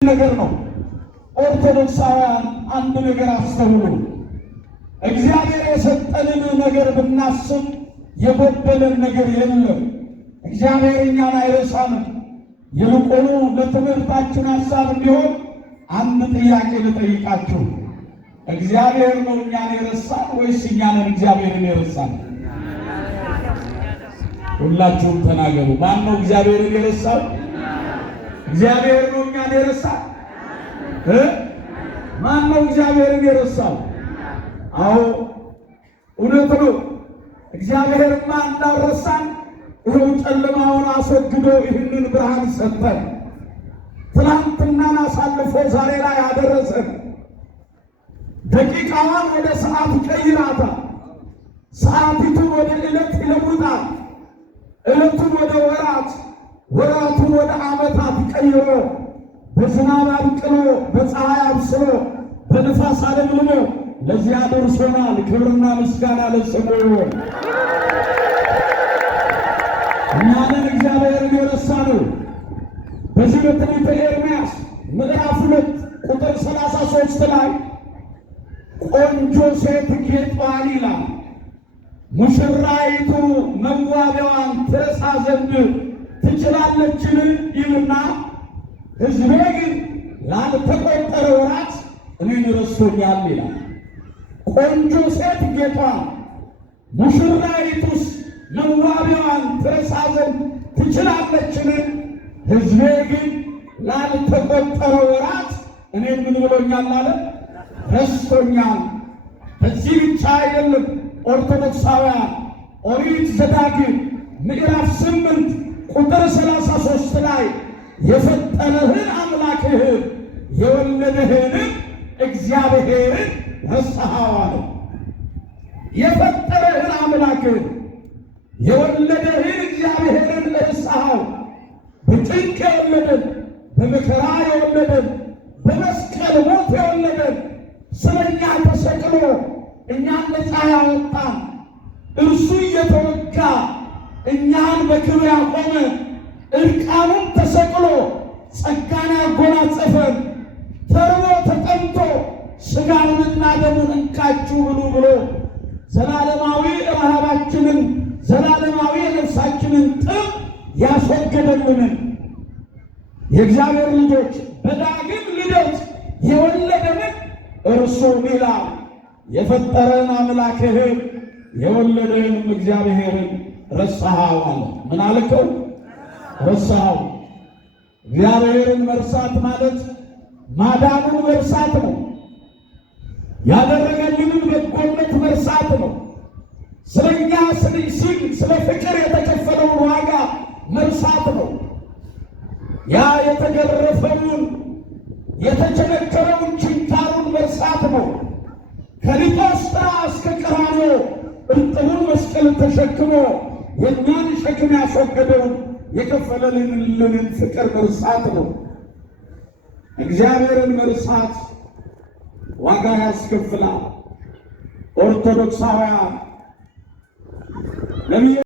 ነገር ነው። ኦርቶዶክሳውያን አንድ ነገር አስተውሉ። እግዚአብሔር የሰጠንን ነገር ብናስብ የጎደለን ነገር የለም። እግዚአብሔር እኛን አይረሳንም። ይልቁኑ ለትምህርታችን ሐሳብ እንዲሆን አንድ ጥያቄ ልጠይቃችሁ። እግዚአብሔር ነው እኛን የረሳን ወይስ እኛ ነን እግዚአብሔርን የረሳን? ሁላችሁም ተናገሩ። ማን ነው እግዚአብሔርን የረሳው? እግዚአብሔር ነው እኛን የረሳን? ማን ነው እግዚአብሔርን የረሳው? አዎ እውነት ነው። እግዚአብሔርማ እንዳረሳን ይኸው ጨለማውን አስወግዶ ይህንን ብርሃን ሰጠን። ትናንትናን አሳልፎ ዛሬ ላይ አደረሰን። ደቂቃዋን ወደ ሰዓት ይቀይራታል። ሰዓቲቱን ወደ ዕለት ይለውጣል። ዕለቱን ወደ ወራት፣ ወራቱን ወደ ዓመታት ቀይሮ በዝናብ አብቅሎ በፀሐይ አብስሎ በንፋስ አለምልሞ ለዚያ ደርሶናል። ክብርና ምስጋና ለስሙ ይሁን። እኛንን እግዚአብሔርን የረሳነው በዚህ በትንቢተ ኤርምያስ ምዕራፍ 2 ቁጥር 33 ላይ ቆንጆ ሴት ጌጧን ይላል ሙሽራይቱ መዋቢያዋን ትረሳ ዘንድ ትችላለችን ይልና ሕዝቤ ግን ላልተቆጠረ ወራት እኔን ረስቶኛል ይላል። ቆንጆ ሴት ጌጧን ሙሽራይቱስ መዋቢያዋን ትረሳ ዘንድ ትችላለችን? ሕዝቤ ግን ላልተቆጠረ ወራት እኔን ምን ብሎኛል አለ? ረስቶኛል። በዚህ ብቻ አይደለም። ኦርቶዶክሳውያን ኦሪት ዘዳግም ምዕራፍ 8 ቁጥር 33 ላይ የፈጠረህን አምላክህን የወለደህንም እግዚአብሔርን ረሳኸው አለ። የፈጠረህን አምላክህን የወለደህን እግዚአብሔርን ረሳኸው። በጭንቅ የወለደን፣ በመከራ የወለደን፣ በመስቀል ሞት የወለደን፣ ስለኛ ተሰቅሎ እኛን ነፃ ያወጣን፣ እርሱ እየተወጋ እኛን በክብር ያቆመ፣ እርቃኑን ተሰቅሎ ጸጋን ያጎናጸፈን፣ ተርቦ ተጠምቶ ሥጋውንና ደሙን እንካችሁ ብሉ ብሎ ዘላለማዊ ረሃባችንን ዘላለማዊ የነፍሳችንን ጥም ያስወገደልንን የእግዚአብሔር ልጆች በዳግም ልደት የወለደንን እርሱን ይላል። የፈጠረን አምላክህን የወለደህንም እግዚአብሔርን ረሳኸው አለ። ምን አልከው? ረሳኸው። እግዚአብሔርን መርሳት ማለት ማዳኑን መርሳት ነው። ያደረገልንን በጎነት መርሳት ነው። ስለኛ ሲል ስለ ፍቅር የተከፈለውን ዋጋ መርሳት ነው። ያ የተገረፈውን የተቸነከረውን ችንካሩን መርሳት ነው። ከሊጦስጥራ እስከ ቀራንዮ እርጥቡን መስቀል ተሸክሞ የእኛን ሸክም ያስወገደውን የከፈለልንን ፍቅር መርሳት ነው። እግዚአብሔርን መርሳት ዋጋ ያስከፍላል። ኦርቶዶክሳውያን